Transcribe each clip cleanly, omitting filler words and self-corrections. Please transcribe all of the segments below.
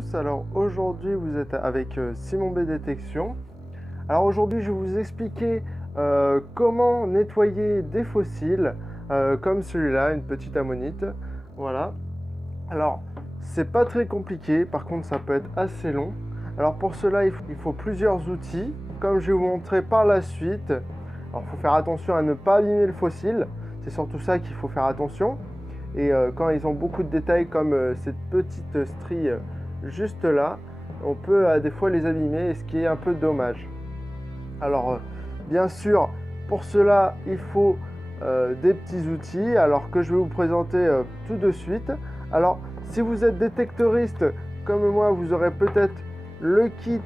tous, alors aujourd'hui vous êtes avec Simon B Détection. Alors aujourd'hui je vais vous expliquer comment nettoyer des fossiles comme celui-là, une petite ammonite. Voilà. Alors c'est pas très compliqué, par contre ça peut être assez long. Alors pour cela il faut plusieurs outils, comme je vais vous montrer par la suite. Alors il faut faire attention à ne pas abîmer le fossile, c'est surtout ça qu'il faut faire attention. Et quand ils ont beaucoup de détails comme cette petite strie juste là, on peut des fois les abîmer, ce qui est un peu dommage. Alors bien sûr, pour cela il faut des petits outils, alors que je vais vous présenter tout de suite. Alors si vous êtes détectoriste comme moi, vous aurez peut-être le kit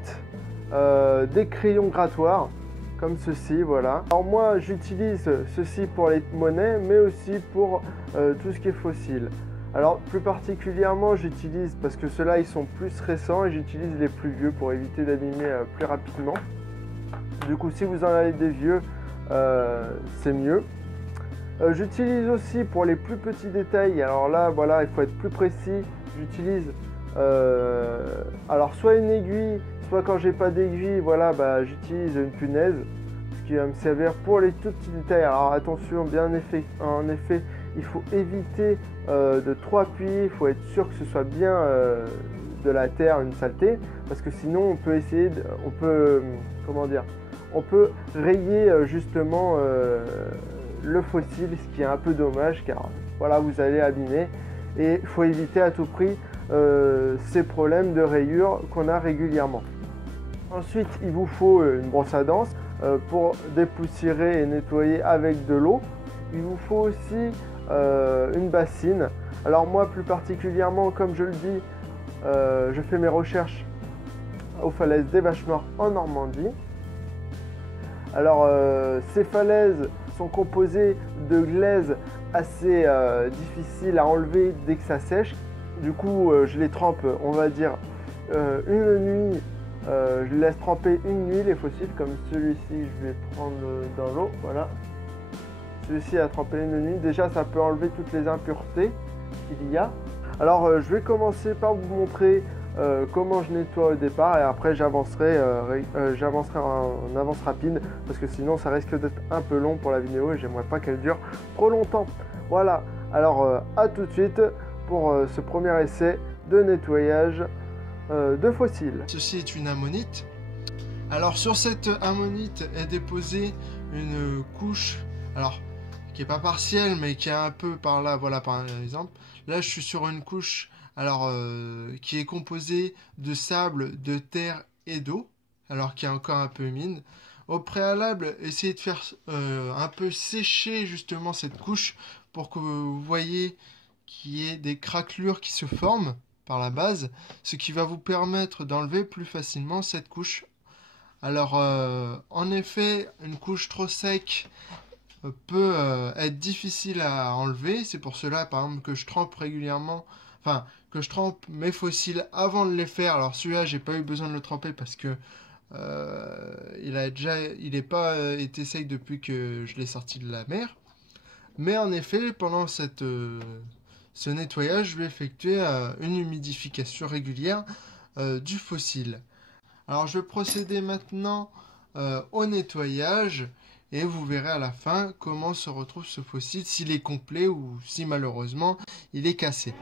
des crayons grattoirs comme ceci, voilà. Alors moi j'utilise ceci pour les monnaies, mais aussi pour tout ce qui est fossile. Alors plus particulièrement j'utilise, parce que ceux-là ils sont plus récents, et j'utilise les plus vieux pour éviter d'abîmer plus rapidement. Du coup si vous en avez des vieux, c'est mieux. J'utilise aussi pour les plus petits détails, alors là voilà il faut être plus précis, j'utilise alors soit une aiguille, soit quand j'ai pas d'aiguille, voilà, j'utilise une punaise, ce qui va me servir pour les tout petits détails. Alors attention, en effet, il faut éviter de trop appuyer, il faut être sûr que ce soit bien de la terre, une saleté, parce que sinon on peut essayer, on peut rayer justement le fossile, ce qui est un peu dommage, car voilà, vous allez abîmer, et il faut éviter à tout prix ces problèmes de rayures qu'on a régulièrement. Ensuite, il vous faut une brosse à dents pour dépoussiérer et nettoyer avec de l'eau. Il vous faut aussi une bassine. Alors moi, plus particulièrement, comme je le dis, je fais mes recherches aux falaises des Vaches Noires en Normandie. Alors, ces falaises sont composées de glaise assez difficile à enlever dès que ça sèche. Du coup, je les trempe, on va dire, une nuit. Je les laisse tremper une nuit, les fossiles, comme celui-ci, je vais prendre dans l'eau, voilà. Celui-ci a trempé une nuit. Déjà, ça peut enlever toutes les impuretés qu'il y a. Alors, je vais commencer par vous montrer comment je nettoie au départ, et après j'avancerai en avance rapide, parce que sinon ça risque d'être un peu long pour la vidéo et j'aimerais pas qu'elle dure trop longtemps. Voilà, alors à tout de suite pour ce premier essai de nettoyage de fossiles. Ceci est une ammonite. Alors sur cette ammonite est déposée une couche, alors qui est pas partielle mais qui est un peu par là, voilà, par exemple. Là je suis sur une couche alors qui est composée de sable, de terre et d'eau, alors qui est encore un peu humide. Au préalable, essayez de faire un peu sécher justement cette couche pour que vous voyez qu'il y ait des craquelures qui se forment par la base, ce qui va vous permettre d'enlever plus facilement cette couche. Alors en effet, une couche trop sec peut être difficile à enlever. C'est pour cela par exemple que je trempe régulièrement, enfin que je trempe mes fossiles avant de les faire. Alors celui-là j'ai pas eu besoin de le tremper parce que il n'est pas été sec depuis que je l'ai sorti de la mer. Mais en effet pendant ce nettoyage, je vais effectuer une humidification régulière du fossile. Alors je vais procéder maintenant au nettoyage et vous verrez à la fin comment se retrouve ce fossile, s'il est complet ou si malheureusement il est cassé.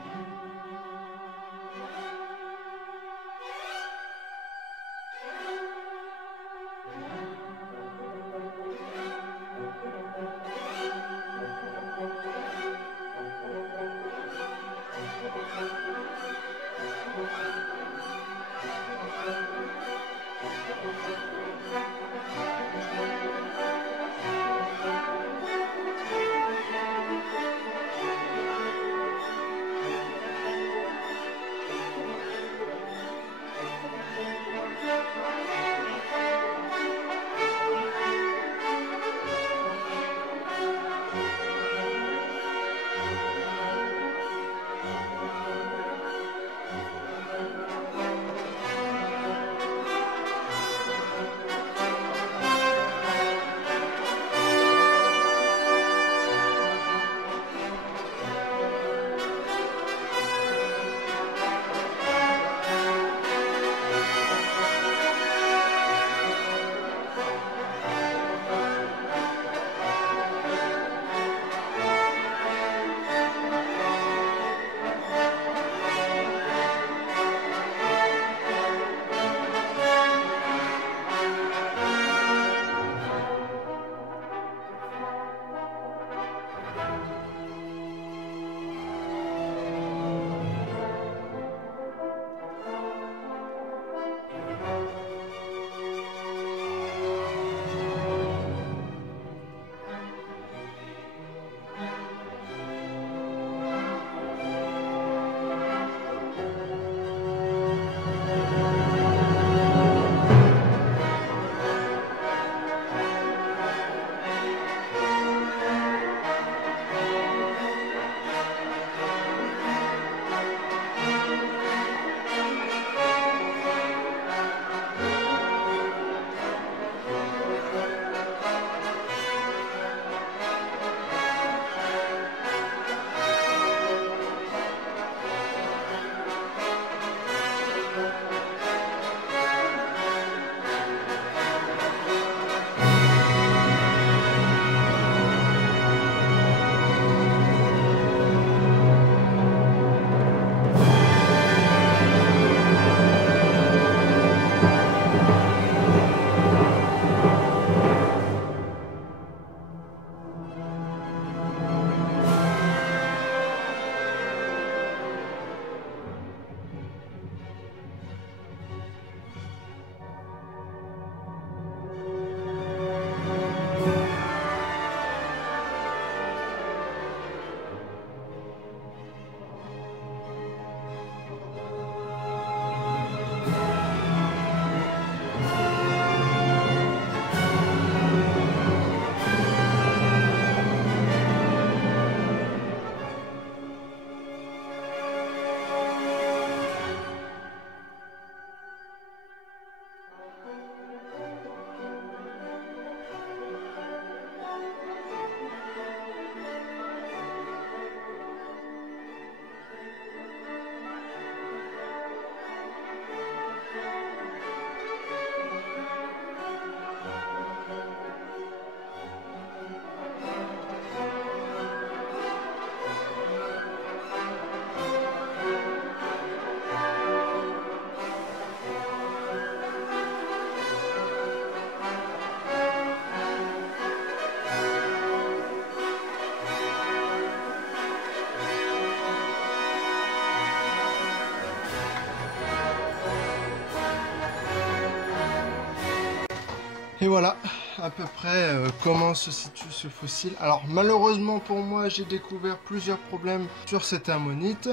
Et voilà à peu près comment se situe ce fossile. Alors malheureusement pour moi, j'ai découvert plusieurs problèmes sur cette ammonite.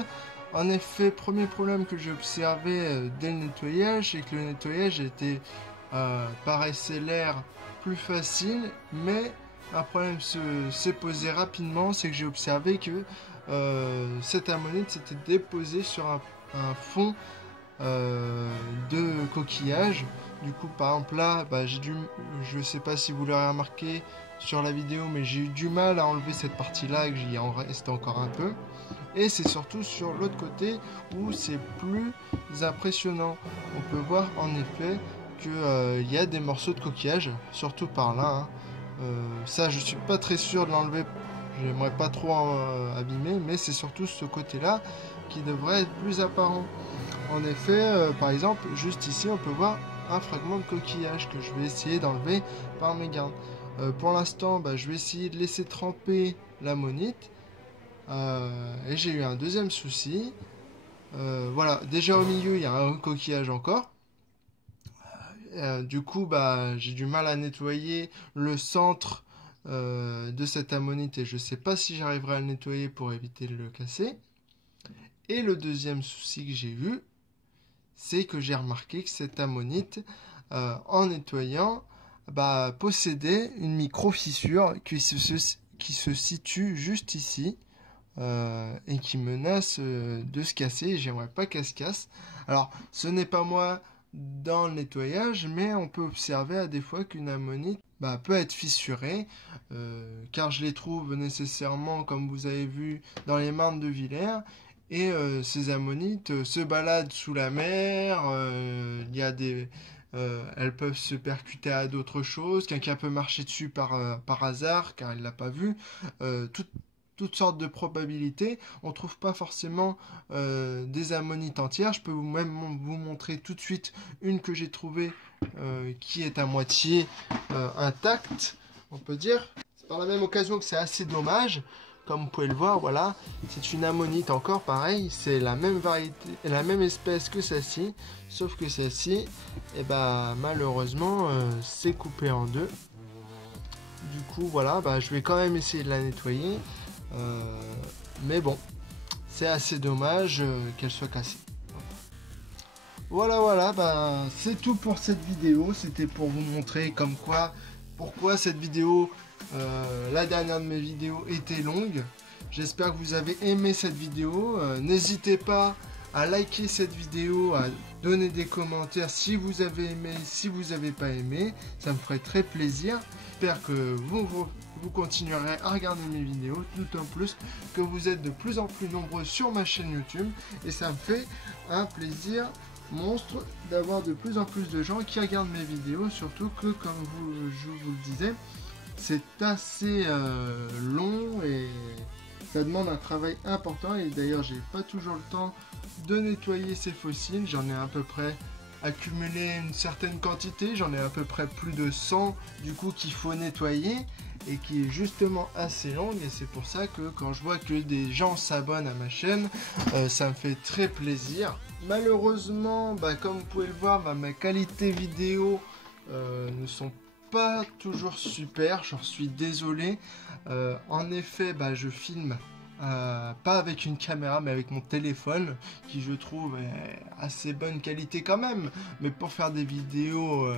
En effet, premier problème que j'ai observé dès le nettoyage, c'est que le nettoyage paraissait l'air plus facile, mais un problème s'est posé rapidement, c'est que j'ai observé que cette ammonite s'était déposée sur un fond de coquillage. Du coup, par exemple là, je sais pas si vous l'aurez remarqué sur la vidéo, mais j'ai eu du mal à enlever cette partie-là et que j'y en reste encore un peu. Et c'est surtout sur l'autre côté où c'est plus impressionnant. On peut voir en effet qu'il y a des morceaux de coquillage, surtout par là. Ça, je suis pas très sûr de l'enlever. J'aimerais pas trop abîmer, mais c'est surtout ce côté-là qui devrait être plus apparent. En effet, par exemple, juste ici, on peut voir un fragment de coquillage que je vais essayer d'enlever par mes gardes. Pour l'instant, je vais essayer de laisser tremper l'ammonite. Et j'ai eu un deuxième souci. Voilà, déjà au milieu, il y a un coquillage encore. Du coup, j'ai du mal à nettoyer le centre de cette ammonite et je sais pas si j'arriverai à le nettoyer pour éviter de le casser. Et le deuxième souci que j'ai eu, c'est que j'ai remarqué que cette ammonite, en nettoyant, possédait une micro-fissure qui se situe juste ici et qui menace de se casser. J'aimerais pas qu'elle se casse. Alors, ce n'est pas moi dans le nettoyage, mais on peut observer à des fois qu'une ammonite peut être fissurée, car je les trouve nécessairement, comme vous avez vu, dans les Marnes de Villers. Et ces ammonites se baladent sous la mer, elles peuvent se percuter à d'autres choses, quelqu'un peut marcher dessus par hasard car il ne l'a pas vu, toutes sortes de probabilités. On ne trouve pas forcément des ammonites entières. Je peux même vous montrer tout de suite une que j'ai trouvée qui est à moitié intacte, on peut dire. C'est par la même occasion que c'est assez dommage. Comme vous pouvez le voir, voilà, c'est une ammonite encore pareil, c'est la même variété, la même espèce que celle-ci, sauf que celle-ci, malheureusement, c'est coupé en deux. Du coup, voilà, je vais quand même essayer de la nettoyer, mais bon, c'est assez dommage qu'elle soit cassée. Voilà, c'est tout pour cette vidéo. C'était pour vous montrer pourquoi cette vidéo, la dernière de mes vidéos, était longue. J'espère que vous avez aimé cette vidéo. N'hésitez pas à liker cette vidéo, à donner des commentaires si vous avez aimé, si vous n'avez pas aimé. Ça me ferait très plaisir. J'espère que vous continuerez à regarder mes vidéos, tout en plus que vous êtes de plus en plus nombreux sur ma chaîne YouTube. Et ça me fait un plaisir monstre d'avoir de plus en plus de gens qui regardent mes vidéos, surtout que comme je vous le disais, c'est assez long et ça demande un travail important. Et d'ailleurs j'ai pas toujours le temps de nettoyer ces fossiles. J'en ai à peu près accumulé une certaine quantité, j'en ai à peu près plus de 100 du coup qu'il faut nettoyer et qui est justement assez longue. Et c'est pour ça que quand je vois que des gens s'abonnent à ma chaîne, ça me fait très plaisir. Malheureusement, comme vous pouvez le voir, ma qualité vidéo ne sont pas toujours super, j'en suis désolé. En effet, je filme pas avec une caméra mais avec mon téléphone qui je trouve est assez bonne qualité quand même, mais pour faire des vidéos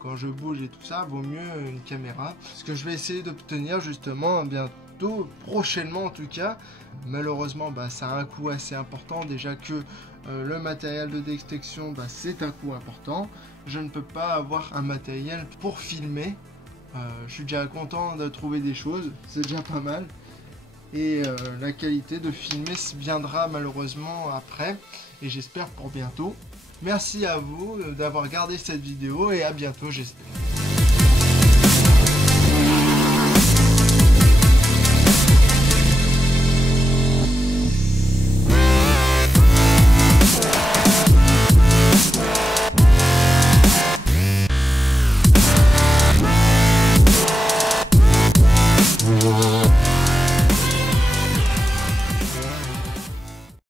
quand je bouge et tout ça, vaut mieux une caméra, ce que je vais essayer d'obtenir justement bientôt, prochainement en tout cas. Malheureusement ça a un coût assez important, déjà que le matériel de détection c'est un coût important. Je ne peux pas avoir un matériel pour filmer. Je suis déjà content de trouver des choses, c'est déjà pas mal. Et la qualité de filmer viendra malheureusement après, et j'espère pour bientôt. Merci à vous d'avoir regardé cette vidéo et à bientôt j'espère.